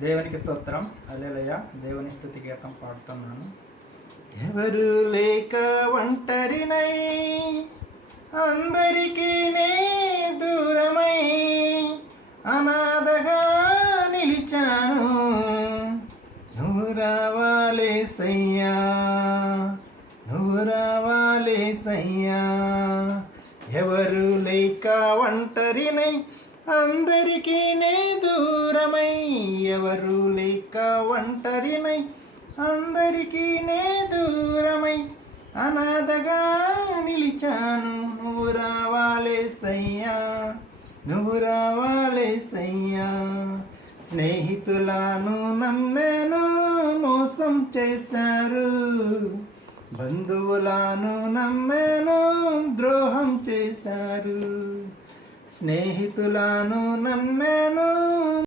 దేవునికి స్తోత్రం. హల్లెలూయా. దేవుని స్తుతి గీతం పాడుతున్నాను. ఎవరు లేక ఒంటరినై అందరికీ నే దూరమై అనాథగా నిలిచాను. నువ్వు రావాలేసయ్యా, నువ్వు రావాలేసయ్యా. ఎవరు లేక ఒంటరినై అందరికీ నే దూరమై, ఎవరు లేక ఒంటరినై అందరికీ నే దూరమై అనాథగా నిలిచాను. నువ్వు రావాలేసయ్యా, నువ్వు రావాలేసయ్యా. స్నేహితులను నమ్మాను, మోసం చేశారు. బంధువులను నమ్మాను, ద్రోహం చేశారు. స్నేహితులను నమ్మాను,